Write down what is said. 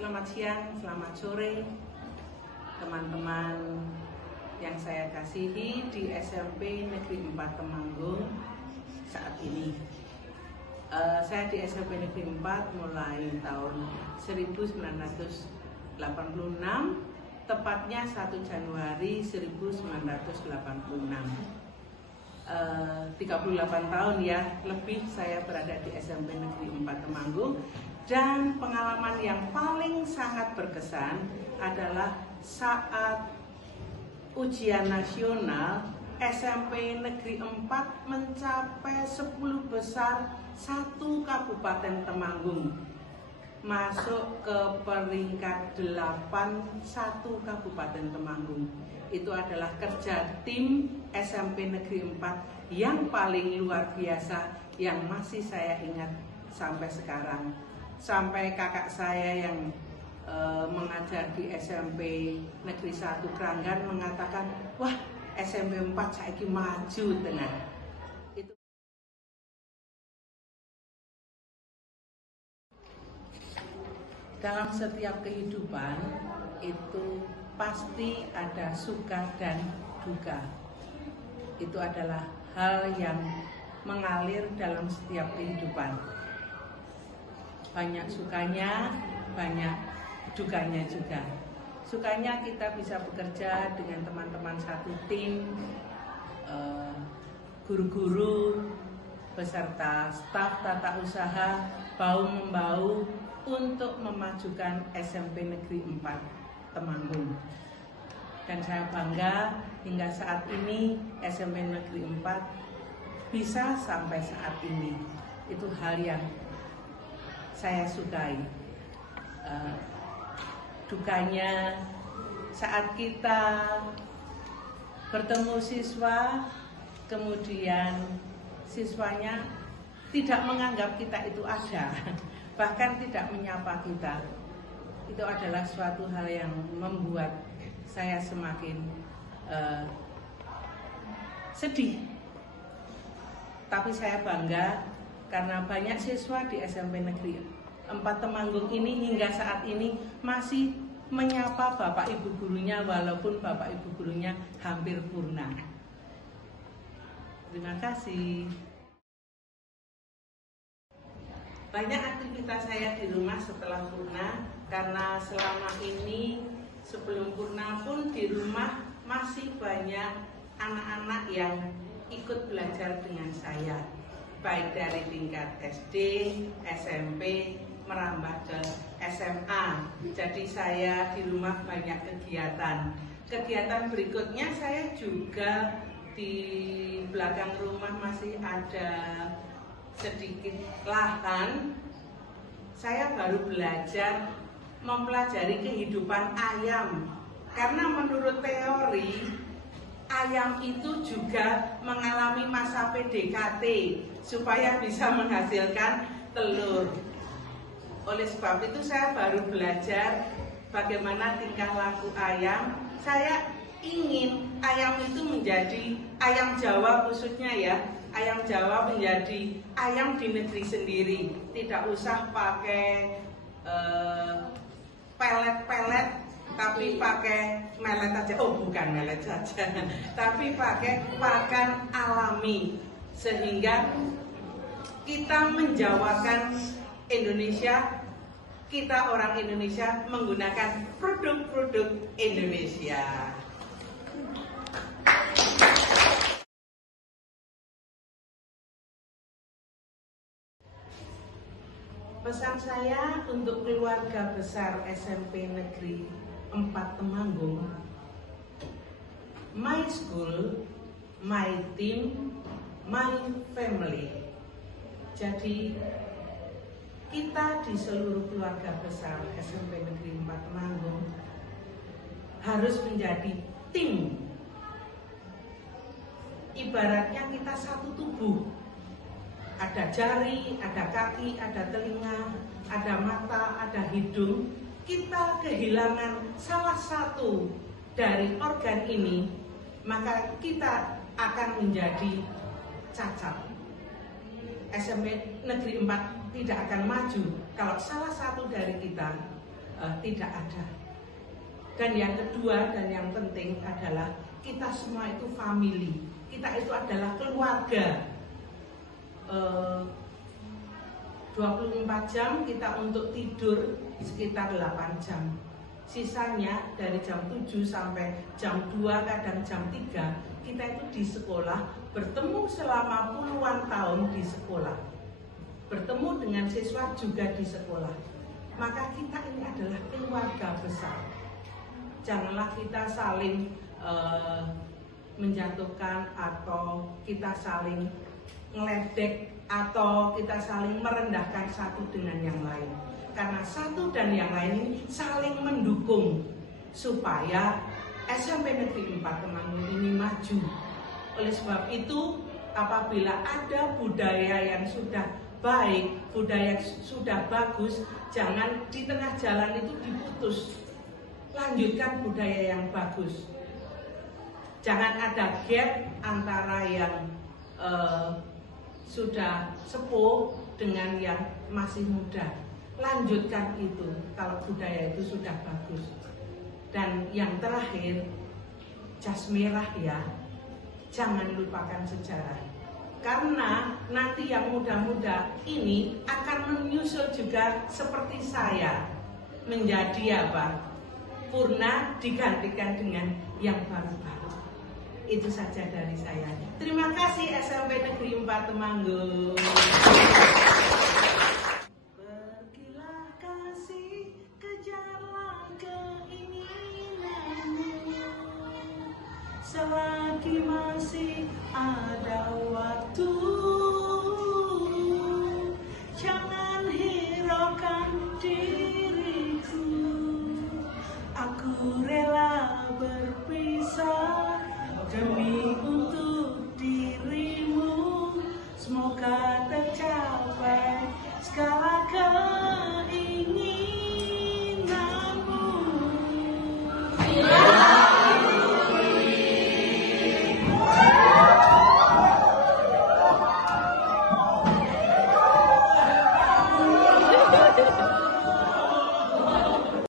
Selamat siang, selamat sore teman-teman yang saya kasihi di SMP Negeri 4 Temanggung saat ini. Saya di SMP Negeri 4 mulai tahun 1986, tepatnya 1 Januari 1986. 38 tahun ya, lebih saya berada di SMP Negeri 4 Temanggung. Dan pengalaman yang paling sangat berkesan adalah saat ujian nasional SMP Negeri 4 mencapai 10 besar 1 Kabupaten Temanggung, masuk ke peringkat 8 1 Kabupaten Temanggung. Itu adalah kerja tim SMP Negeri 4 yang paling luar biasa, yang masih saya ingat sampai sekarang. Sampai kakak saya yang mengajar di SMP Negeri 1 Kranggan mengatakan, wah SMP 4 saiki maju tenan. Itu dalam setiap kehidupan itu pasti ada suka dan duka. Itu adalah hal yang mengalir dalam setiap kehidupan. Banyak sukanya, banyak dukanya juga. Sukanya kita bisa bekerja dengan teman-teman satu tim, guru-guru beserta staf tata usaha bahu-membahu untuk memajukan SMP Negeri 4 Temanggung. Dan saya bangga hingga saat ini SMP Negeri 4 bisa sampai saat ini. Itu hal yang saya sukai. Dukanya saat kita bertemu siswa, kemudian siswanya tidak menganggap kita itu ada, bahkan tidak menyapa kita. Itu adalah suatu hal yang membuat saya semakin sedih. Tapi saya bangga karena banyak siswa di SMP Negeri 4 Temanggung ini hingga saat ini masih menyapa bapak ibu gurunya walaupun bapak ibu gurunya hampir purna. Terima kasih. Banyak aktivitas saya di rumah setelah purna, karena selama ini sebelum purna pun di rumah masih banyak anak-anak yang ikut belajar dengan saya, baik dari tingkat SD, SMP, merambah ke SMA. Jadi saya di rumah banyak kegiatan. Kegiatan berikutnya saya juga di belakang rumah masih ada sedikit lahan. Saya baru belajar mempelajari kehidupan ayam. Karena menurut teori, ayam itu juga mengalami masa PDKT supaya bisa menghasilkan telur. Oleh sebab itu saya baru belajar bagaimana tingkah laku ayam. Saya ingin ayam itu menjadi ayam Jawa khususnya ya. Ayam Jawa menjadi ayam di negeri sendiri. Tidak usah pakai pelet-pelet, tapi pakai melet aja. Oh, bukan melet saja, tapi pakai pakan alami, sehingga kita menjawakan Indonesia, kita orang Indonesia menggunakan produk-produk Indonesia. Pesan saya untuk keluarga besar SMP Negeri 4 Temanggung, my school, my team, my family. Jadi kita di seluruh keluarga besar SMP Negeri 4 Temanggung harus menjadi tim. Ibaratnya kita satu tubuh. Ada jari, ada kaki, ada telinga, ada mata, ada hidung. Kita kehilangan salah satu dari organ ini, maka kita akan menjadi cacat. SMP Negeri 4 tidak akan maju kalau salah satu dari kita tidak ada. Dan yang kedua dan yang penting adalah kita semua itu family, kita itu adalah keluarga. 24 jam kita untuk tidur sekitar 8 jam. Sisanya dari jam 7 sampai jam 2, kadang jam 3 kita itu di sekolah, bertemu selama puluhan tahun di sekolah, bertemu dengan siswa juga di sekolah. Maka kita ini adalah keluarga besar. Janganlah kita saling menjatuhkan atau kita saling ngeledek atau kita saling merendahkan satu dengan yang lain. Karena satu dan yang lain ini saling mendukung supaya SMP Negeri 4 Temanggung ini maju. Oleh sebab itu, apabila ada budaya yang sudah baik, budaya yang sudah bagus, jangan di tengah jalan itu diputus. Lanjutkan budaya yang bagus. Jangan ada gap antara yang sudah sepuh dengan yang masih muda. Lanjutkan itu kalau budaya itu sudah bagus. Dan yang terakhir, jas merah ya, jangan lupakan sejarah. Karena nanti yang muda-muda ini akan menyusul juga seperti saya, menjadi apa? Purna digantikan dengan yang baru-baru. Itu saja dari saya. Terima kasih SMP Negeri 4 Temanggung. Pergilah kasih, kejarlah keinginanmu, selagi masih ada waktu.